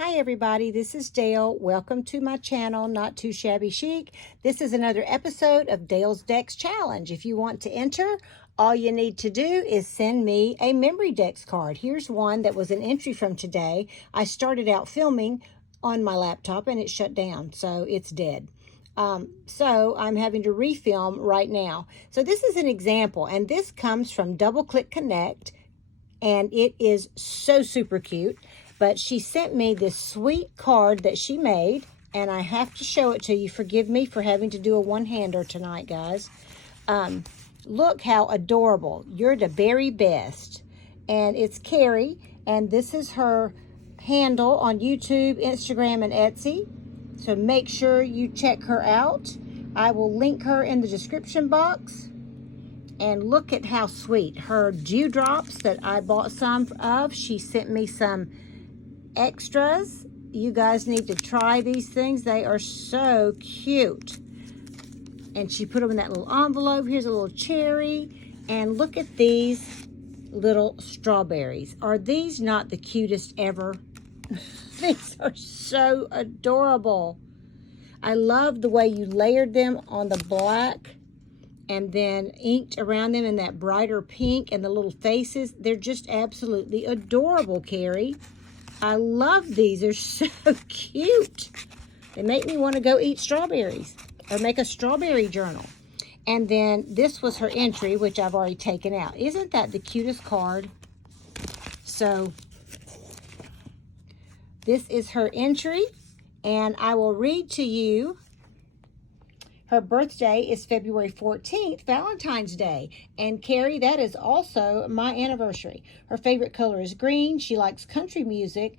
Hi everybody, this is Dale. Welcome to my channel, Not Too Shabby Chic. This is another episode of Dale's Decks Challenge. If you want to enter, all you need to do is send me a memory decks card. Here's one that was an entry from today. I started out filming on my laptop and it shut down, so it's dead. So I'm having to refilm right now. So this is an example, and this comes from Double Click Connect, and it is so super cute. But she sent me this sweet card that she made, and I have to show it to you. Forgive me for having to do a one-hander tonight, guys. Look how adorable. You're the very best. And it's Carrie, and this is her handle on YouTube, Instagram, and Etsy. So make sure you check her out. I will link her in the description box. And look at how sweet. Her dewdrops that I bought some of, she sent me some extras. You guys need to try these things. They are so cute. And she put them in that little envelope. Here's a little cherry. And look at these little strawberries. Are these not the cutest ever? These are so adorable. I love the way you layered them on the black and then inked around them in that brighter pink and the little faces. They're just absolutely adorable, Carrie. I love these. They're so cute. They make me want to go eat strawberries or make a strawberry journal. And then this was her entry, which I've already taken out. Isn't that the cutest card? So this is her entry, and I will read to you. Her birthday is February 14th, Valentine's Day. And Carrie, that is also my anniversary. Her favorite color is green. She likes country music.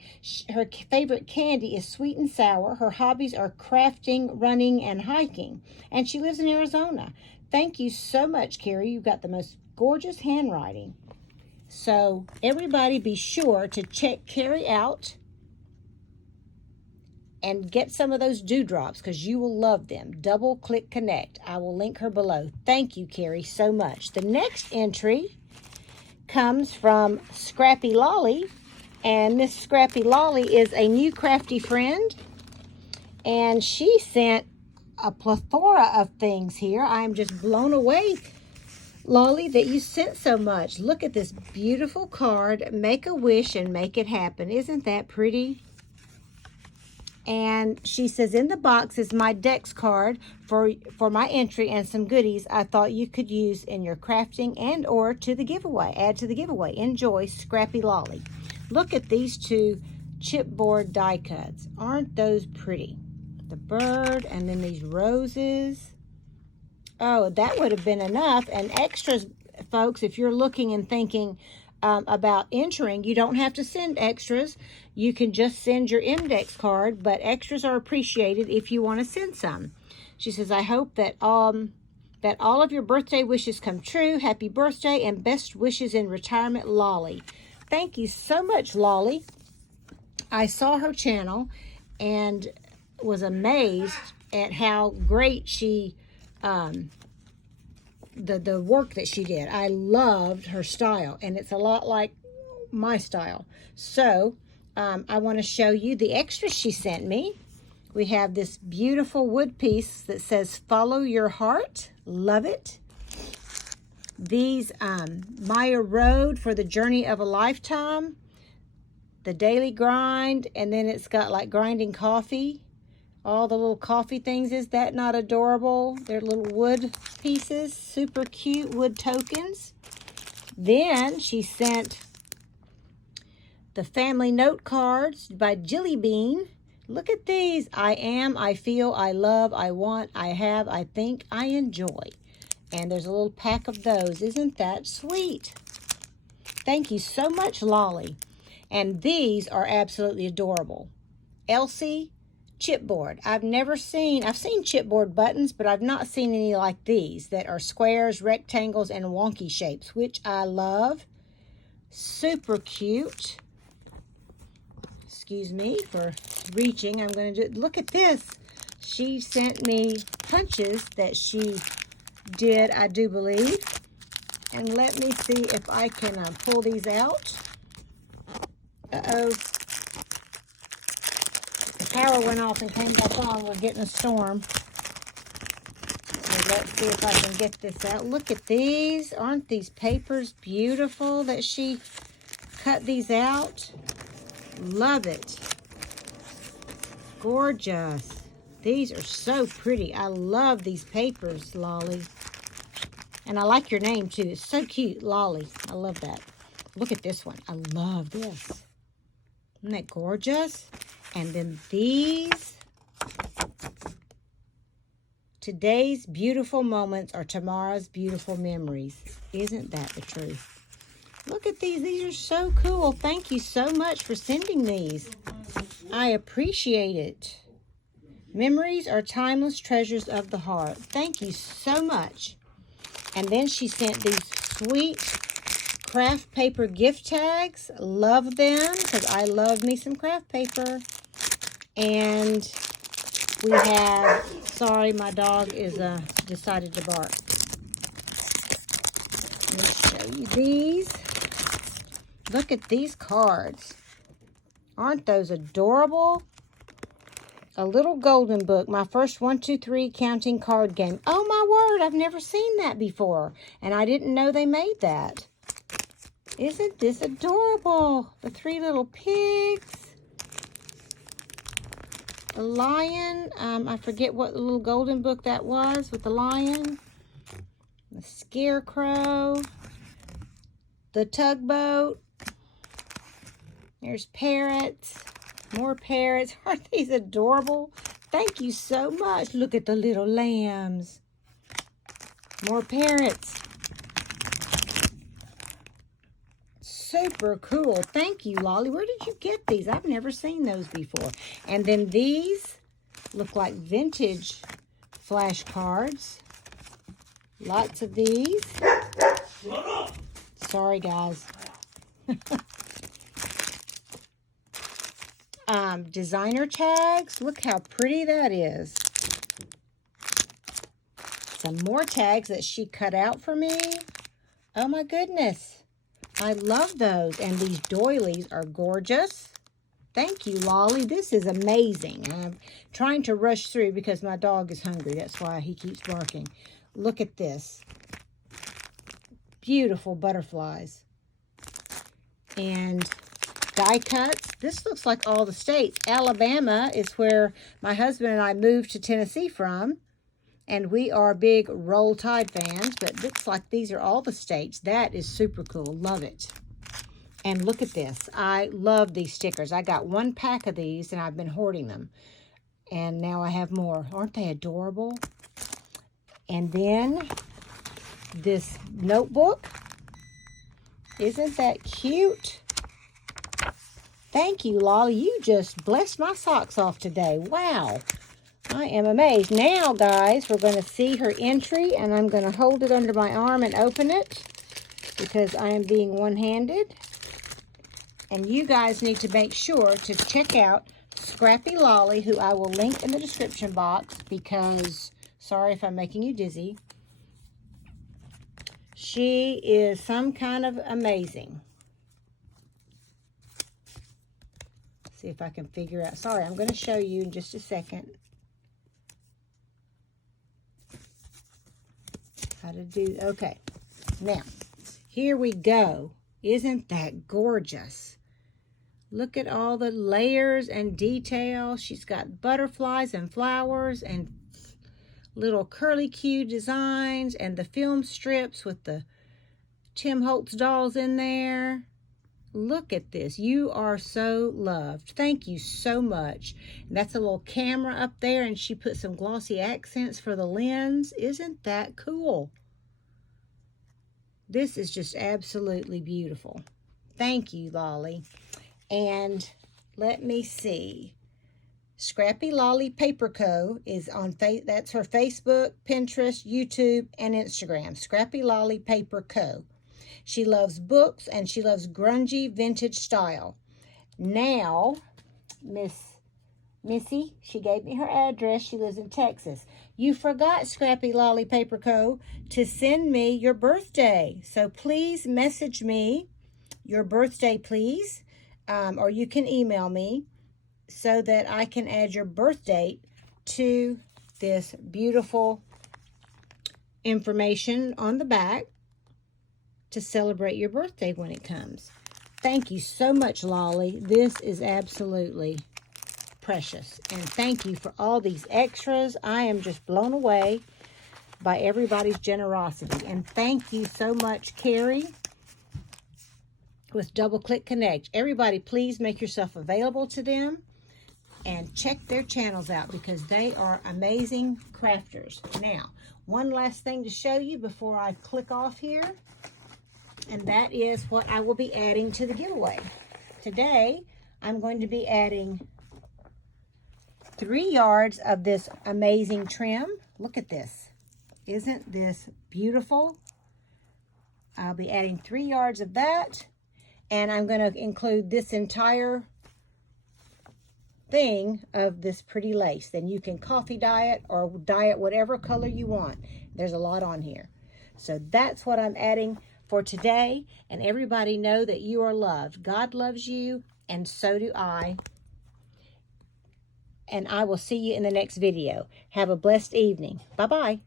Her favorite candy is sweet and sour. Her hobbies are crafting, running, and hiking. And she lives in Arizona. Thank you so much, Carrie. You've got the most gorgeous handwriting. So everybody be sure to check Carrie out and get some of those dewdrops because you will love them. Double Click Connect. I will link her below. Thank you, Carrie, so much. The next entry comes from Scrappy Lolly, and Miss Scrappy Lolly is a new crafty friend, and she sent a plethora of things here. I'm just blown away, Lolly, that you sent so much. Look at this beautiful card. Make a wish and make it happen. Isn't that pretty? And she says, in the box is my Dex card for my entry and some goodies I thought you could use in your crafting and or to the giveaway. Add to the giveaway. Enjoy, Scrappy Lolly. Look at these two chipboard die cuts. Aren't those pretty? The bird and then these roses. Oh, that would have been enough. And extras, folks, if you're looking and thinking about entering, you don't have to send extras. You can just send your index card, but extras are appreciated if you want to send some. She says, I hope that all of your birthday wishes come true. Happy birthday and best wishes in retirement, Lolly. Thank you so much, Lolly. I saw her channel and was amazed at how great she the work that she did. I loved her style, and it's a lot like my style. So I want to show you the extras she sent me. We have this beautiful wood piece that says follow your heart. Love it. These Maya Road for the journey of a lifetime, the daily grind, and then it's got like grinding coffee, all the little coffee things. Is that not adorable? They're little wood pieces, super cute wood tokens. Then she sent the family note cards by Jilly Bean. Look at these. I am, I feel, I love, I want, I have, I think, I enjoy. And there's a little pack of those. Isn't that sweet? Thank you so much, Lolly. And these are absolutely adorable. Elsie chipboard. I've seen chipboard buttons, but I've not seen any like these that are squares, rectangles, and wonky shapes, which I love. Super cute. Excuse me for reaching. I'm going to do, look at this. She sent me punches that she did, I do believe. And let me see if I can pull these out. Uh-oh. power went off and came back on. We're getting a storm. So let's see if I can get this out. Look at these. Aren't these papers beautiful that she cut these out? Love it. Gorgeous. These are so pretty. I love these papers, Lolly. And I like your name, too. It's so cute, Lolly. I love that. Look at this one. I love this. Isn't that gorgeous? And then these. Today's beautiful moments are tomorrow's beautiful memories. Isn't that the truth? Look at these. These are so cool. Thank you so much for sending these. I appreciate it. Memories are timeless treasures of the heart. Thank you so much. And then she sent these sweet craft paper gift tags. Love them because I love me some craft paper. And we have, sorry, my dog is decided to bark. Let me show you these. Look at these cards. Aren't those adorable? A little golden book, my first 1, 2, 3 counting card game. Oh my word, I've never seen that before. And I didn't know they made that. Isn't this adorable? The 3 little pigs. The lion. I forget what little golden book that was with the lion. The scarecrow. The tugboat. There's parrots. More parrots. Aren't these adorable? Thank you so much. Look at the little lambs. More parrots. Super cool. Thank you, Lolly. Where did you get these? I've never seen those before. And then these look like vintage flashcards. Lots of these. Sorry, guys. Designer tags. Look how pretty that is. Some more tags that she cut out for me. Oh my goodness. I love those. And these doilies are gorgeous. Thank you, Lolly. This is amazing. I'm trying to rush through because my dog is hungry. That's why he keeps barking. Look at this. Beautiful butterflies. And die cuts. This looks like all the states. Alabama is where my husband and I moved to Tennessee from. And we are big Roll Tide fans. But it looks like these are all the states. That is super cool. Love it. And look at this. I love these stickers. I got 1 pack of these and I've been hoarding them. And now I have more. Aren't they adorable? And then this notebook. Isn't that cute? Thank you, Lolly. You just blessed my socks off today. Wow. I am amazed. Now, guys, we're going to see her entry, and I'm going to hold it under my arm and open it because I am being one-handed. And you guys need to make sure to check out Scrappy Lolly, who I will link in the description box because, sorry if I'm making you dizzy. She is some kind of amazing. See if I can figure out. Sorry, I'm going to show you in just a second how to do. Okay, now here we go. Isn't that gorgeous? Look at all the layers and detail. She's got butterflies and flowers and little curly-Q designs and the film strips with the Tim Holtz dolls in there. Look at this. You are so loved. Thank you so much. And that's a little camera up there, and she put some glossy accents for the lens. Isn't that cool? This is just absolutely beautiful. Thank you, Lolly. And let me see. Scrappy Lolly Paper Co. is on, that's her Facebook, Pinterest, YouTube, and Instagram. Scrappy Lolly Paper Co. She loves books, and she loves grungy vintage style. Now, Missy, she gave me her address. She lives in Texas. You forgot, Scrappy Lolly Paper Co., to send me your birthday. So please message me your birthday, please. Or you can email me. so that I can add your birth date to this beautiful information on the back to celebrate your birthday when it comes. Thank you so much, Lolly. This is absolutely precious. And thank you for all these extras. I am just blown away by everybody's generosity. And thank you so much, Carrie, with Double Click Connect. Everybody, please make yourself available to them and check their channels out because they are amazing crafters. Now, one last thing to show you before I click off here, and that is what I will be adding to the giveaway. Today, I'm going to be adding 3 yards of this amazing trim. Look at this. Isn't this beautiful? I'll be adding 3 yards of that, and I'm going to include this entire thing of this pretty lace. Then you can coffee dye it or dye it whatever color you want. There's a lot on here. So that's what I'm adding for today. And everybody know that you are loved. God loves you, and so do I. And I will see you in the next video. Have a blessed evening. Bye-bye.